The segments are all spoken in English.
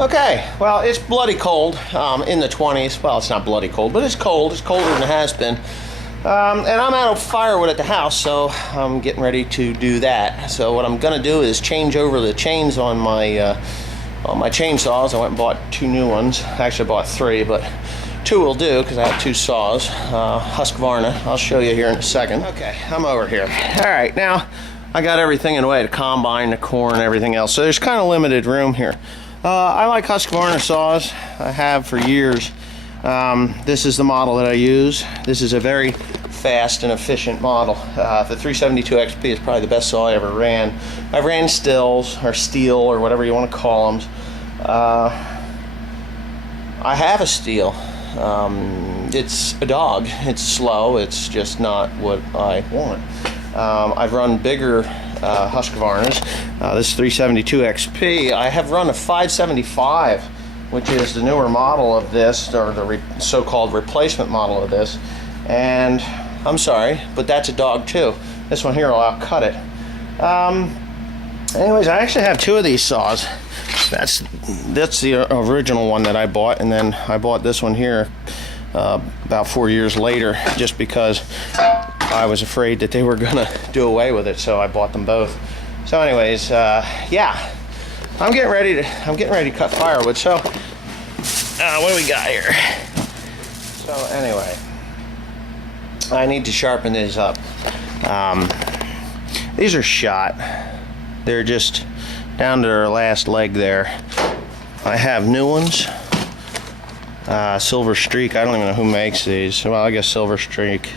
Okay, well, it's bloody cold in the 20s. Well, it's not bloody cold, but it's cold. It's colder than it has been. And I'm out of firewood at the house, so I'm getting ready to do that. So what I'm going to do is change over the chains on my chainsaws. I went and bought 2 new ones. Actually, I bought 3, but 2 will do because I have 2 saws. Husqvarna. I'll show you here in a second. Okay, I'm over here. All right, now I got everything in the way, the combine, the corn, everything else. So there's kind of limited room here. I like Husqvarna saws. I have for years. This is the model that I use. This is a very fast and efficient model. The 372 XP is probably the best saw I ever ran. I ran stills or steel or whatever you want to call them. I have a steel. It's a dog. It's slow. It's just not what I want. I've run bigger Husqvarnas. This 372 XP. I have run a 575, which is the newer model of this, or the so-called replacement model of this. And I'm sorry, but that's a dog too. This one here will outcut it. Anyways, I actually have 2 of these saws. That's the original one that I bought, and then I bought this one here about 4 years later, just because I was afraid that they were gonna do away with it, so I bought them both. So anyways, yeah, I'm getting ready to cut firewood. So what do we got here? So anyway, I need to sharpen these up. These are shot. They're just down to their last leg there. I have new ones. Silver Streak. I don't even know who makes these. Well, I guess Silver Streak.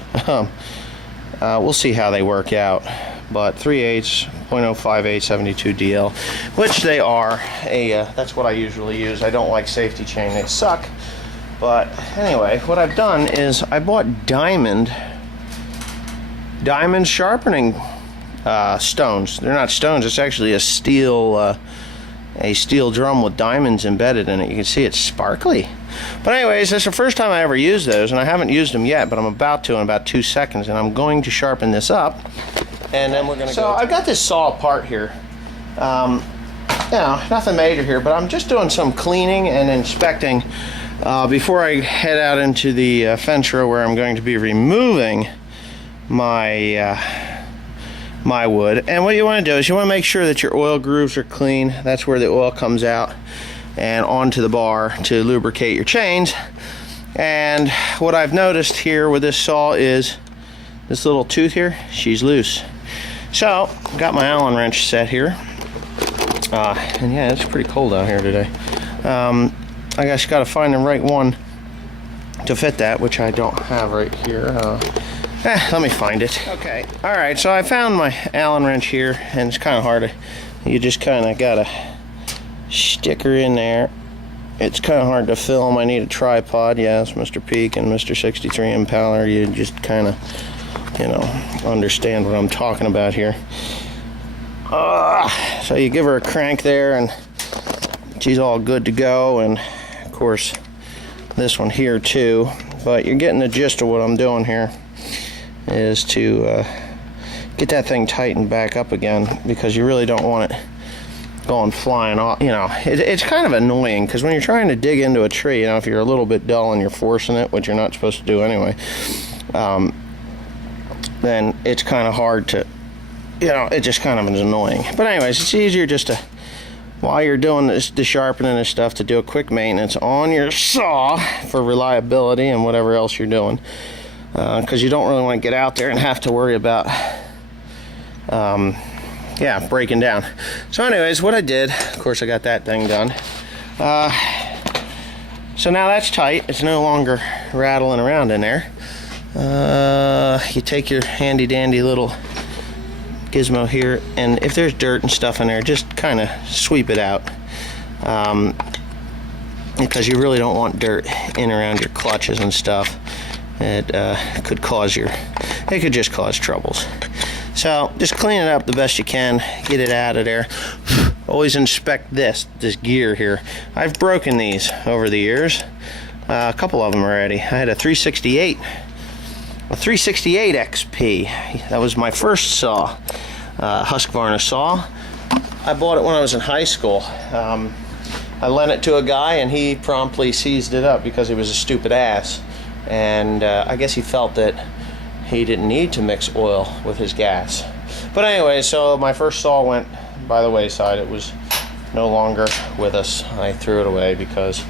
We'll see how they work out. But 3/8, .058 72 DL, which they are. That's what I usually use. I don't like safety chain. They suck. But anyway, what I've done is I bought diamond sharpening stones. They're not stones. It's actually a steel drum with diamonds embedded in it. You can see it's sparkly. But anyways, that's the first time I ever used those, and I haven't used them yet, but I'm about to in about 2 seconds, and I'm going to sharpen this up, and then we're going to go. So I've got this saw apart here. Nothing major here, but I'm just doing some cleaning and inspecting before I head out into the fence row where I'm going to be removing my my wood. And what you want to do is you want to make sure that your oil grooves are clean. That's where the oil comes out and onto the bar to lubricate your chains. And what I've noticed here with this saw is this little tooth here, she's loose. So got my Allen wrench set here, and yeah, it's pretty cold out here today. I just got to find the right one to fit that, which I don't have right here. Let me find it. Okay, all right, so I found my Allen wrench here, and it's kind of hard to, you just kind of gotta stick her in there. It's kind of hard to film. I need a tripod. Yes, Mr. Peak and Mr. 63 Impaler. You just kind of, understand what I'm talking about here. So you give her a crank there, and she's all good to go. And of course, this one here too. But you're getting the gist of what I'm doing here. Is to get that thing tightened back up again, because you really don't want it going flying off. It's kind of annoying, because when you're trying to dig into a tree, if you're a little bit dull and you're forcing it, which you're not supposed to do anyway, then it's kind of hard to, it just kind of is annoying. But anyways, it's easier just to, while you're doing this, the sharpening and stuff, to do a quick maintenance on your saw for reliability and whatever else you're doing. Because you don't really want to get out there and have to worry about breaking down. So anyways, what I did, of course I got that thing done. So now that's tight. It's no longer rattling around in there. You take your handy dandy little gizmo here, and if there's dirt and stuff in there, just kind of sweep it out. Because you really don't want dirt in around your clutches and stuff. It could just cause troubles. So just clean it up the best you can, get it out of there. Always inspect this gear here. I've broken these over the years, a couple of them already. I had a 368 XP. That was my first saw, Husqvarna saw. I bought it when I was in high school. I lent it to a guy, and he promptly seized it up because he was a stupid ass. And I guess he felt that he didn't need to mix oil with his gas. But anyway, so my first saw went by the wayside. It was no longer with us. I threw it away because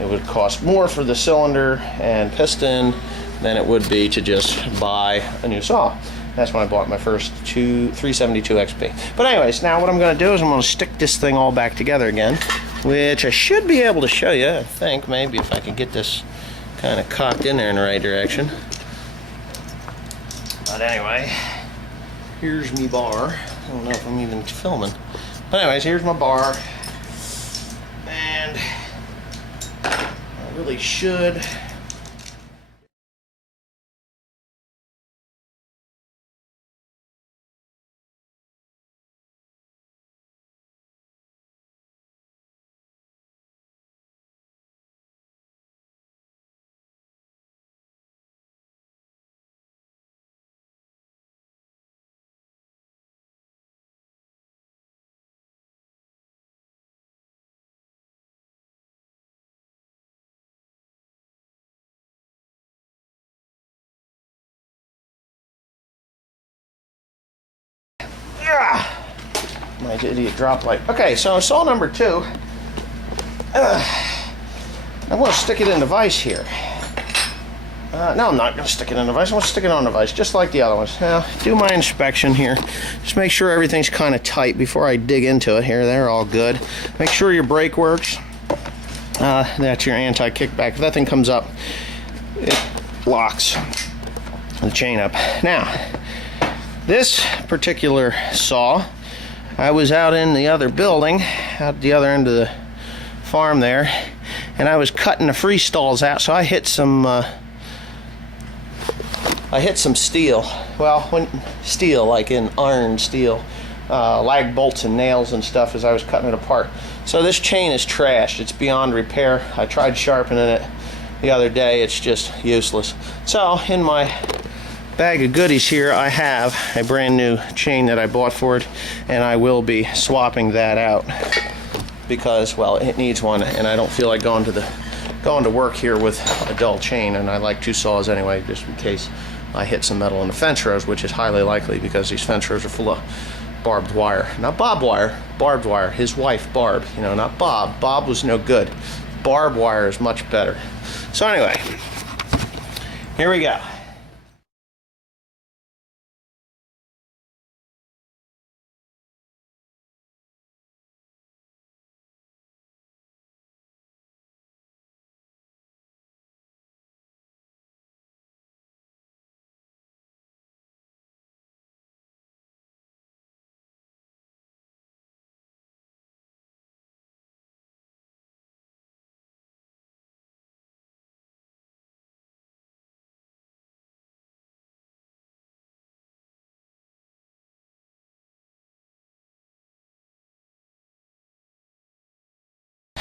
it would cost more for the cylinder and piston than it would be to just buy a new saw. That's when I bought my first 372 XP. But anyways, now what I'm going to do is I'm going to stick this thing all back together again, which I should be able to show you, I think, maybe if I can get this kind of cocked in there in the right direction. But anyway, here's me bar. I don't know if I'm even filming. But anyways, here's my bar. And I really should. My idiot drop light. Okay, so saw number 2. I want to stick it in the vise here. No, I'm not going to stick it in the vise. I want to stick it on the vise, just like the other ones. Now, do my inspection here. Just make sure everything's kind of tight before I dig into it here. They're all good. Make sure your brake works. That's your anti-kickback. If that thing comes up, it locks the chain up. Now, this particular saw, I was out in the other building, out the other end of the farm there, and I was cutting the freestalls out, so I hit some steel. Well, steel, like in iron steel, lag bolts and nails and stuff as I was cutting it apart. So this chain is trashed. It's beyond repair. I tried sharpening it the other day. It's just useless. So in my bag of goodies here, I have a brand new chain that I bought for it, and I will be swapping that out because, well, it needs one, and I don't feel like going to work here with a dull chain, and I like 2 saws anyway, just in case I hit some metal in the fence rows, which is highly likely because these fence rows are full of barbed wire. Not barbed wire, barbed wire. His wife, Barb, not Bob. Bob was no good. Barbed wire is much better. So anyway, here we go.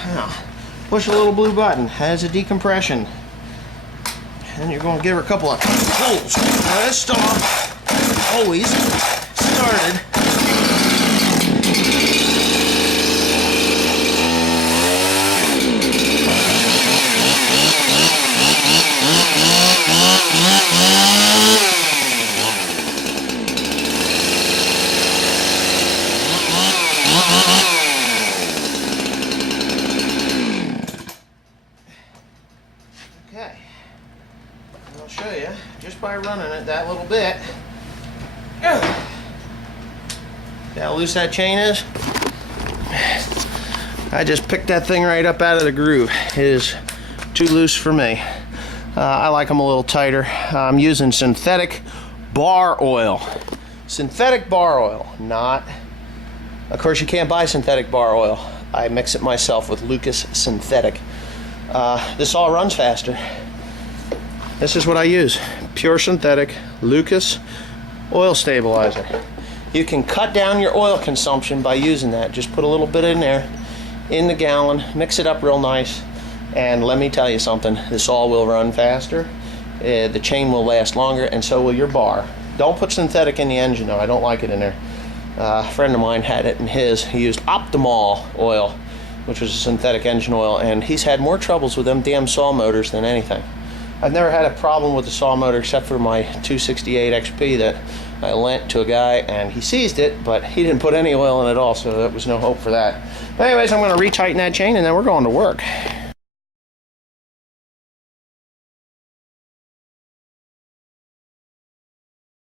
Now, push a little blue button, has a decompression. And you're going to give her a couple of pulls. Now this stop always started. Okay, I'll show you just by running it that little bit. See how loose that chain is? I just picked that thing right up out of the groove. It is too loose for me. I like them a little tighter. I'm using synthetic bar oil. Synthetic bar oil, not... Of course, you can't buy synthetic bar oil. I mix it myself with Lucas Synthetic. This all runs faster. This is what I use. Pure synthetic Lucas oil stabilizer. You can cut down your oil consumption by using that. Just put a little bit in there, in the gallon, mix it up real nice, and let me tell you something, this all will run faster, the chain will last longer, and so will your bar. Don't put synthetic in the engine though, I don't like it in there. A friend of mine had it in his. He used Optimal oil. It which was a synthetic engine oil, and he's had more troubles with them damn saw motors than anything. I've never had a problem with the saw motor except for my 268 XP that I lent to a guy, and he seized it, but he didn't put any oil in it at all, so there was no hope for that. But anyways, I'm going to retighten that chain, and then we're going to work.